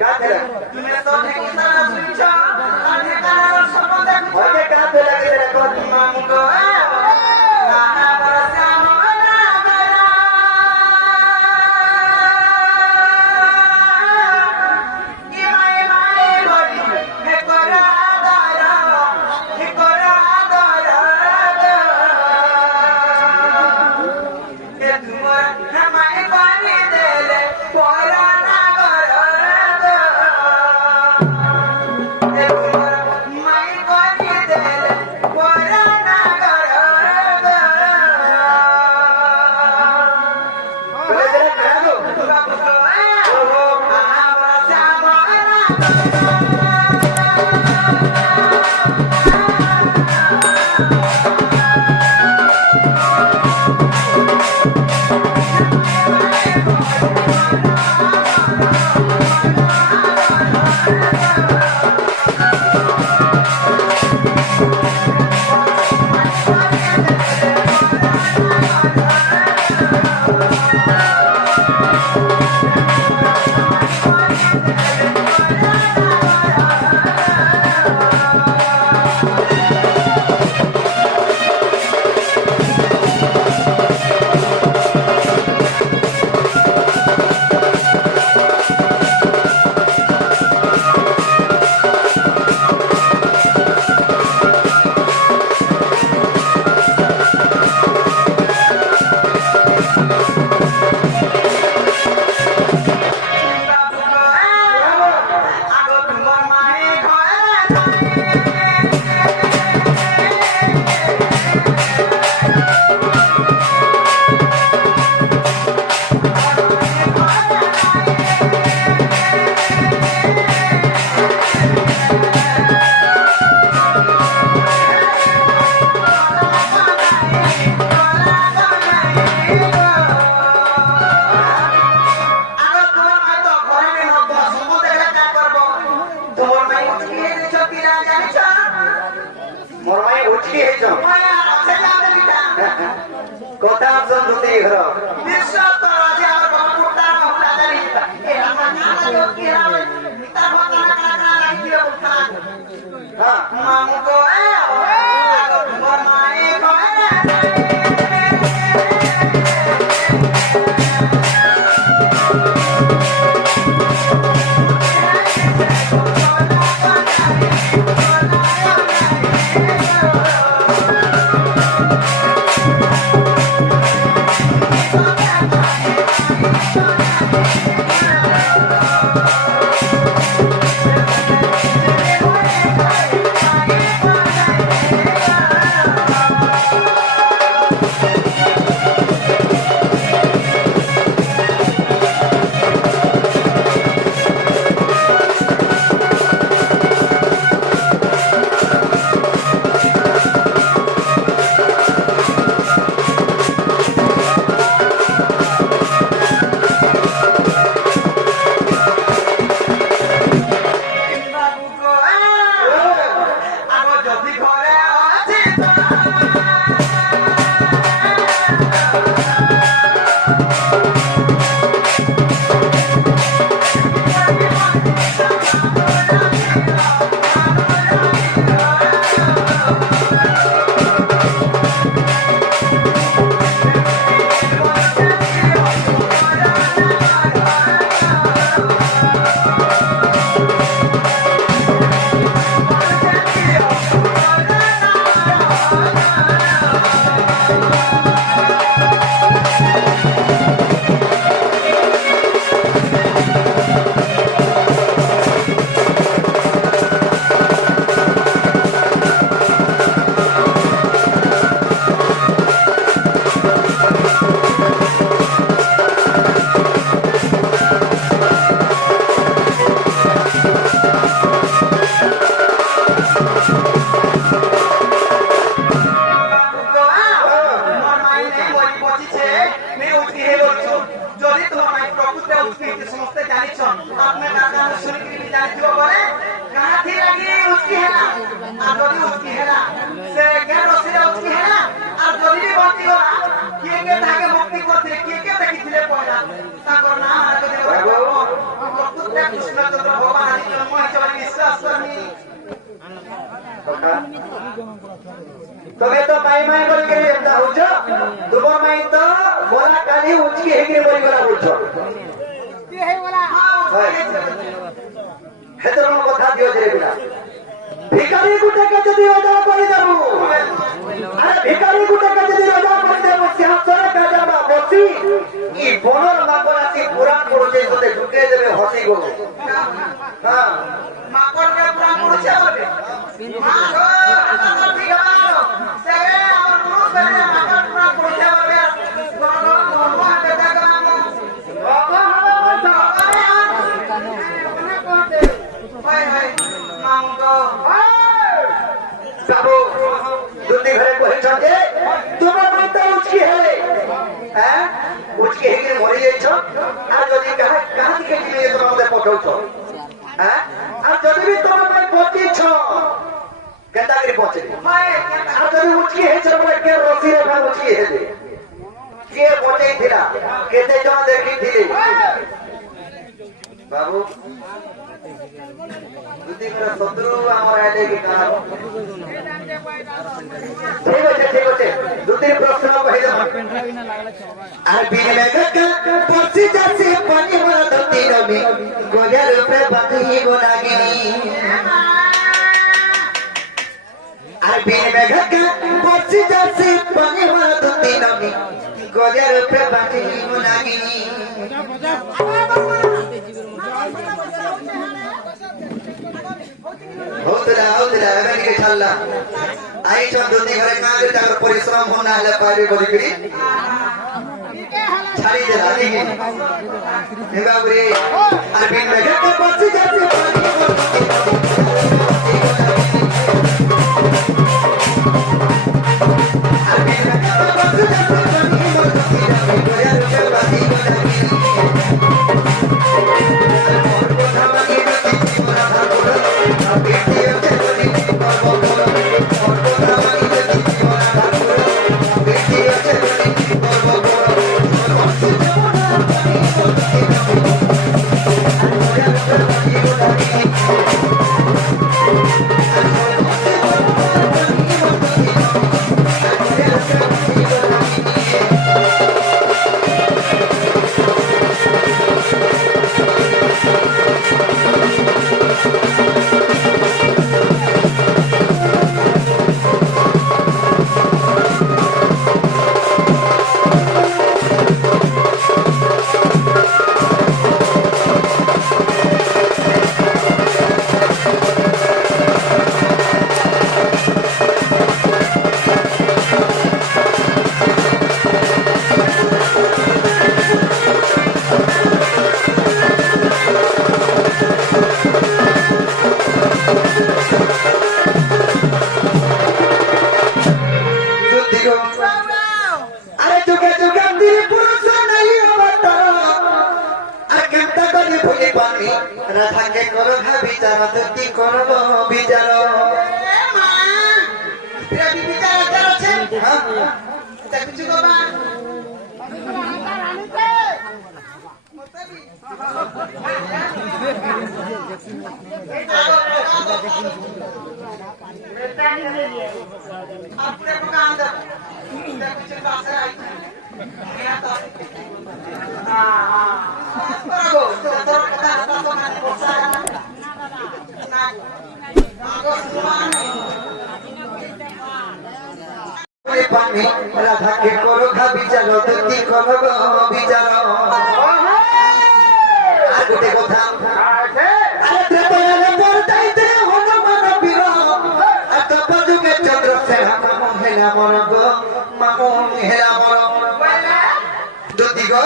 काथेला तुम्ही तो ठेकेदार सुनिछो और ठेकेदार सब देखो ओके काथे लागे रे कोती मामुको नाना बरसे हमना बरा ये माए बड़ी हे कोरा दारा ये तुम हमारे पानी देले कोरा ना करा কথা শুনতে ঘর বিশ্বাস তো রাজা আর বাপুটা হলা দাঁড়িয়ে এ আমার নানা লোক কি হবে মিতা ভাঙা না লাগিয়ে উঠা হ্যাঁ মামুকো আগো তোমার মায়ে কয় না ହେଇଗଲା ବୁଝ ହେତର କଥା ଦିଅ ଯେ ବିନା ভিখারি গুটাকে যদি রাজা করে দেব আরে ভিখারি গুটাকে যদি রাজা করে দেব সিংহাসনে কাজাবা বসি ই বনর মাকড়াসি পুরাণ করছে তোতে ঢুকে দেবে হসি গো হ্যাঁ মাকড়কে পুরাণ করছে বলে মা গো আমার ঠিক আছে সেবে আমার পুরো করে মাকড় পুরাণ করছে বলে গো গো বেটা গো बाबू दुधी घरे कहिछो जे तुम माता उचकी हेले हैं उचकी हेके मरि जाइछो आ जदी कहां के जिमे तुम मते पठौछो हैं आ जदी भी तुम मते पचिछो केता करी पचे आ जदी उचकी हेछो मते के रसी रे भाग उचकी हेले के पचे थिला केते जमा देखि थिले बाबू दुधी घरे शत्रु हमर आले की कहा ठीक আছে দুটি প্রশ্ন কই দাও আর বিনে গকা পছি যাসি পানি মরা দতি রবি গোজার উপরে বাকি গোলাগিনি আর বিনে গকা পছি যাসি পানি মরা দতি রবি গোজার উপরে বাকি গোলাগিনি হৌতলা এবারে কে ছাড়লা আইছো দুধি ঘরে কাজে তার পরিশ্রম হোনা হলে পাবে বলি করি ছাড়ি দে রাজি কে হে বাবরে আর বিন মেঘে কে পছি যাচ্ছে পানি আর বিন মেঘে কে পছি যাচ্ছে পানি গোয়া রুকে বাতি গোলাগি রাধাকে করো বিচার তুই করব বিচার মা রে বিচার আছে হ্যাঁ দেখছি বাবা अपने दुकान दर देखছি পাশে আই Parago, তোর কথা তো মানে বসা না পানি রাধাকে করো বিচার তুই করব বিচার আর গোটে কথা আরে ত্রেতয়ালে পড়তাইতে হনুমান বীর আর তপযুগে চন্দ্রসেন হেলা মর গো মামু হেলা মর দুটি গো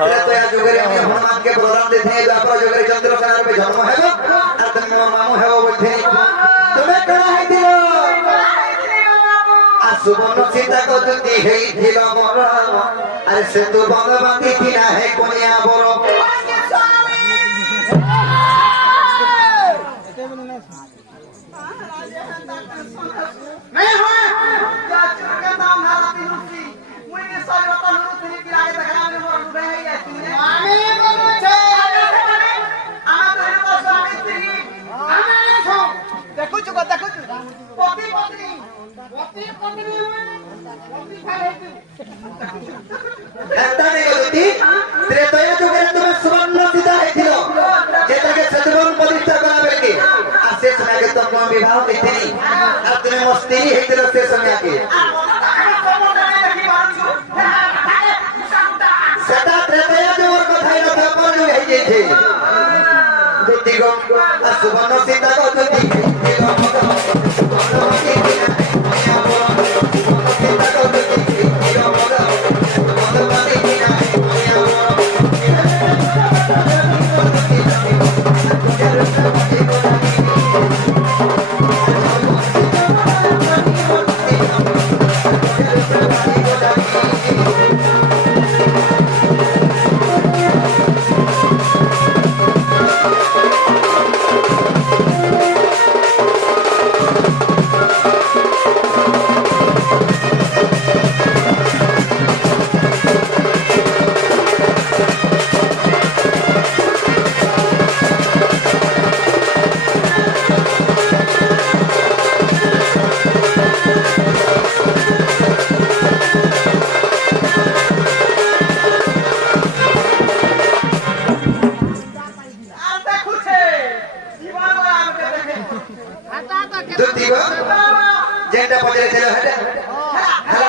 ত্রেতয়া যুগে আমি হনুমানকে বরদান দিতে দ্বাপর যুগে চন্দ্রসেনের পে জন্ম হেব আর তুমি মামু হেব বলতে তুমি করা হইছিল সুবর্ণ সীতা কদুতি হেইছিল মর আর সে তো ভগবতী কিনা হে কোনিয়া বড় मैं हूं जा चुके नाम हरा दिनुसी मुझे सारी बात नुरुसी की आगे देखा मैं मोर रहे है ऐसी माने बोलो छे आना तो तो स्वामी स्त्री आना ने छो देखो पति पत्नी पति खाले एता नहीं होती नहीं है तेरा स्टेशन में आके सदा त्रेतया जो और कथाई न था पर जो है ये थे दुति गो सुबह सीता को दुति दुति गो जेंडा पजरे चलो हटा हला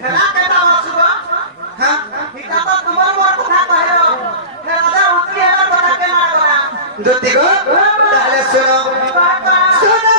खेला कहता हो सुबह हां हिका तो तुमर मोर कथा कहलो खेला उतली है बता के मार बड़ा दुति गो ताले सुनो सुनो